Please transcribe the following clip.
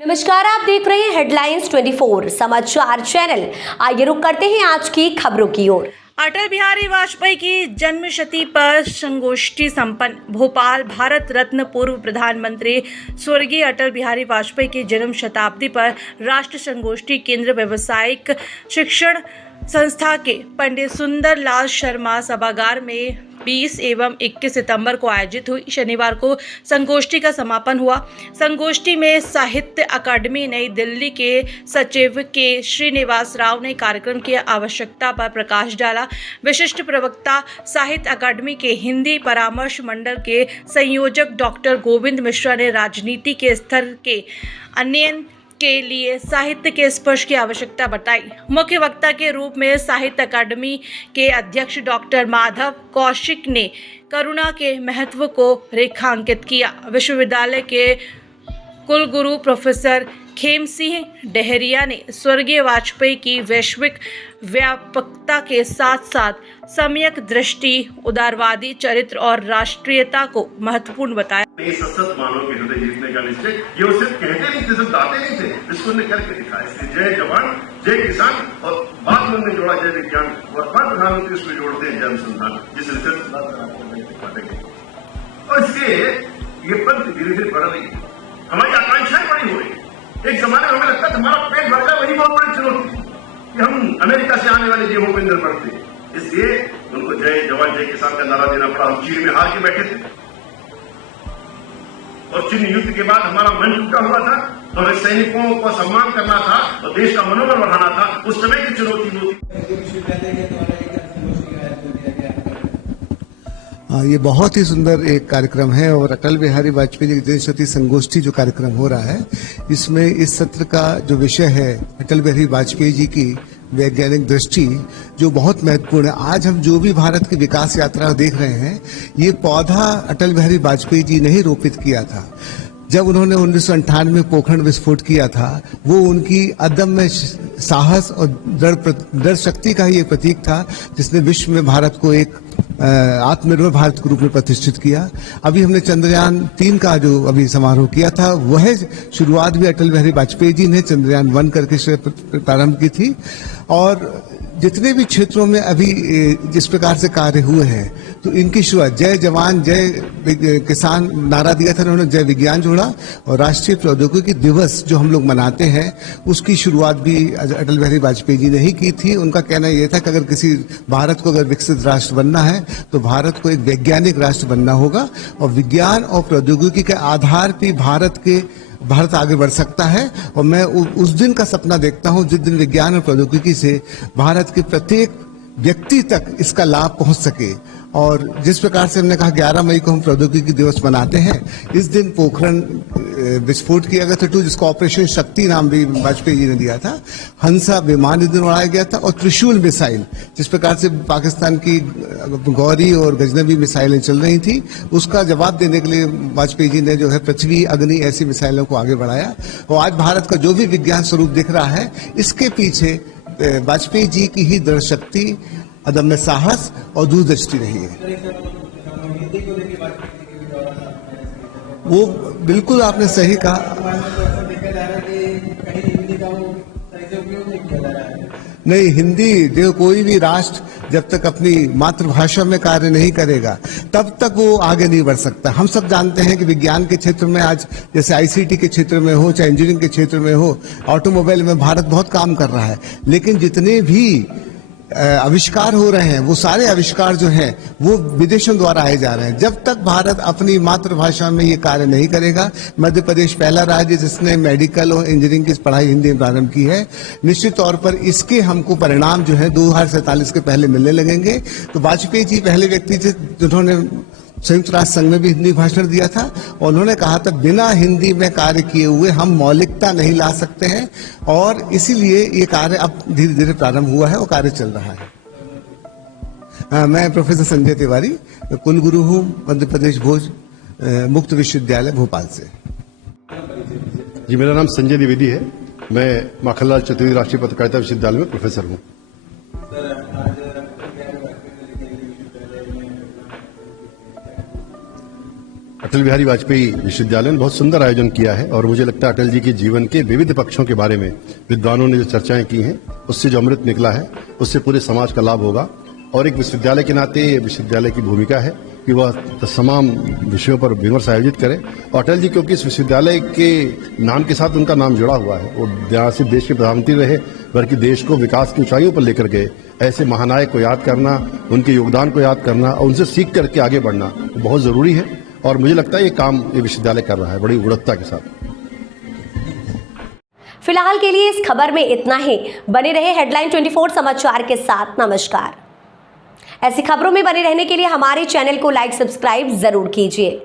नमस्कार, आप देख रहे हैं हेडलाइंस 24 समाचार चैनल। आइए रुक करते हैं आज की खबरों की ओर। अटल बिहारी वाजपेयी की जन्मशती पर संगोष्ठी संपन्न। भोपाल। भारत रत्न पूर्व प्रधानमंत्री स्वर्गीय अटल बिहारी वाजपेयी की जन्म शताब्दी पर राष्ट्र संगोष्ठी केंद्र व्यावसायिक शिक्षण संस्था के पंडित सुंदर लाल शर्मा सभागार में 20 एवं 21 सितंबर को आयोजित हुई। शनिवार को संगोष्ठी का समापन हुआ। संगोष्ठी में साहित्य अकादमी नई दिल्ली के सचिव के श्रीनिवास राव ने कार्यक्रम की आवश्यकता पर प्रकाश डाला। विशिष्ट प्रवक्ता साहित्य अकादमी के हिंदी परामर्श मंडल के संयोजक डॉक्टर गोविंद मिश्रा ने राजनीति के स्तर के अध्ययन के लिए साहित्य के स्पर्श की आवश्यकता बताई। मुख्य वक्ता के रूप में साहित्य अकादमी के अध्यक्ष डॉक्टर माधव कौशिक ने करुणा के महत्व को रेखांकित किया। विश्वविद्यालय के कुलगुरु प्रोफेसर खेम सिंह डहरिया ने स्वर्गीय वाजपेयी की वैश्विक व्यापकता के साथ साथ सम्यक दृष्टि, उदारवादी चरित्र और राष्ट्रीयता को महत्वपूर्ण बताया। सतत मानव के हृदय जीतने का निश्चय ये वो सिर्फ कहते नहीं थे, सिर्फ गाते नहीं थे, इसको उन्होंने करके दिखाया। इसलिए जय जवान जय किसान और बाद में उन्होंने जोड़ा जय विज्ञान और बाद प्रधानमंत्री उसमें जोड़ते हैं जय अनुसंधान, जिस रिसर्च और इससे ये पंथ धीरे धीरे बढ़ रही है। हमारी आकांक्षाएं बड़ी हो रही है। एक जमाने में हमें लगता था हमारा पेट भर जाए वही बहुत बड़ी चुनौती थी कि हम अमेरिका से आने वाले गेहूं के अंदर बढ़ते। इसलिए उनको जय जवान जय किसान का नारा देना पड़ा। हम चीन में हार के बैठे थे और चीन युद्ध के बाद हमारा मन टूटा हुआ था, तो हमें सैनिकों को सम्मान करना था और देश का मनोबल बढ़ाना था। उस समय की चुनौती वो थी। ये बहुत ही सुंदर एक कार्यक्रम है और अटल बिहारी वाजपेयी जी की जन्मशती संगोष्ठी जो कार्यक्रम हो रहा है, इसमें इस सत्र का जो विषय है अटल बिहारी वाजपेयी जी की वैज्ञानिक दृष्टि, जो बहुत महत्वपूर्ण है। आज हम जो भी भारत की विकास यात्रा देख रहे हैं, ये पौधा अटल बिहारी वाजपेयी जी ने ही रोपित किया था। जब उन्होंने 1998 में पोखरण विस्फोट किया था, वो उनकी अदम्य साहस और दृढ़ शक्ति का ही एक प्रतीक था, जिसने विश्व में भारत को एक आत्मनिर्भर भारत के रूप में प्रतिष्ठित किया। अभी हमने चंद्रयान 3 का जो अभी समारोह किया था, वह शुरुआत भी अटल बिहारी वाजपेयी जी ने चंद्रयान 1 करके प्रारंभ की थी। और जितने भी क्षेत्रों में अभी जिस प्रकार से कार्य हुए हैं, तो इनकी शुरुआत जय जवान जय किसान नारा दिया था उन्होंने, जय विज्ञान जोड़ा, और राष्ट्रीय प्रौद्योगिकी दिवस जो हम लोग मनाते हैं उसकी शुरुआत भी अटल बिहारी वाजपेयी जी ने ही की थी। उनका कहना यह था कि अगर किसी भारत को अगर विकसित राष्ट्र बनना है तो भारत को एक वैज्ञानिक राष्ट्र बनना होगा, और विज्ञान और प्रौद्योगिकी के आधार पर भारत आगे बढ़ सकता है। और मैं उस दिन का सपना देखता हूं जिस दिन विज्ञान और प्रौद्योगिकी से भारत के प्रत्येक व्यक्ति तक इसका लाभ पहुंच सके। और जिस प्रकार से हमने कहा 11 मई को हम प्रौद्योगिकी दिवस मनाते हैं, इस दिन पोखरण विस्फोट किया गया था, जिसको ऑपरेशन शक्ति नाम भी वाजपेयी जी ने दिया था। हंसा विमान इस दिन उड़ाया गया था, और त्रिशूल मिसाइल, जिस प्रकार से पाकिस्तान की गौरी और गजनबी मिसाइलें चल रही थी, उसका जवाब देने के लिए वाजपेयी जी ने जो है पृथ्वी अग्नि ऐसी मिसाइलों को आगे बढ़ाया। और आज भारत का जो भी विज्ञान स्वरूप दिख रहा है, इसके पीछे वाजपेयी जी की ही दृढ़ शक्ति, अदम्य साहस और दूरदृष्टि रही है। वो बिल्कुल आपने सही कहा। नहीं, हिंदी जो कोई भी राष्ट्र जब तक अपनी मातृभाषा में कार्य नहीं करेगा, तब तक वो आगे नहीं बढ़ सकता। हम सब जानते हैं कि विज्ञान के क्षेत्र में आज जैसे आईसीटी के क्षेत्र में हो, चाहे इंजीनियरिंग के क्षेत्र में हो, ऑटोमोबाइल में भारत बहुत काम कर रहा है। लेकिन जितने भी आविष्कार हो रहे हैं, वो सारे आविष्कार जो हैं वो विदेशों द्वारा आए जा रहे हैं। जब तक भारत अपनी मातृभाषा में ये कार्य नहीं करेगा, मध्य प्रदेश पहला राज्य जिसने मेडिकल और इंजीनियरिंग की पढ़ाई हिंदी में प्रारंभ की है, निश्चित तौर पर इसके हमको परिणाम जो है 2047 के पहले मिलने लगेंगे। तो वाजपेयी जी पहले व्यक्ति थे जिन्होंने संयुक्त राष्ट्र संघ में भी हिंदी भाषण दिया था, और उन्होंने कहा था बिना हिंदी में कार्य किए हुए हम मौलिकता नहीं ला सकते हैं। और इसीलिए ये कार्य अब धीरे धीरे प्रारंभ हुआ है और कार्य चल रहा है। मैं प्रोफेसर संजय तिवारी, कुलगुरु हूँ मध्य प्रदेश भोज मुक्त विश्वविद्यालय भोपाल से। जी, मेरा नाम संजय द्विवेदी है। मैं माखनलाल चतुर्वेदी राष्ट्रीय पत्रकारिता विश्वविद्यालय में प्रोफेसर हूँ। अटल बिहारी वाजपेयी विश्वविद्यालय ने बहुत सुंदर आयोजन किया है और मुझे लगता है अटल जी के जीवन के विविध पक्षों के बारे में विद्वानों ने जो चर्चाएं की हैं उससे जो अमृत निकला है उससे पूरे समाज का लाभ होगा। और एक विश्वविद्यालय के नाते विश्वविद्यालय की भूमिका है कि वह तमाम विषयों पर विमर्श आयोजित करे। और अटल जी क्योंकि इस विश्वविद्यालय के नाम के साथ उनका नाम जुड़ा हुआ है, वो न सिर्फ देश के प्रधानमंत्री रहे बल्कि देश को विकास की ऊंचाइयों पर लेकर गए। ऐसे महानायक को याद करना, उनके योगदान को याद करना और उनसे सीख करके आगे बढ़ना बहुत जरूरी है और मुझे लगता है ये काम ये विश्वविद्यालय कर रहा है बड़ी गुणवत्ता के साथ। फिलहाल के लिए इस खबर में इतना ही। बने रहे हेडलाइन 24 समाचार के साथ। नमस्कार। ऐसी खबरों में बने रहने के लिए हमारे चैनल को लाइक सब्सक्राइब जरूर कीजिए।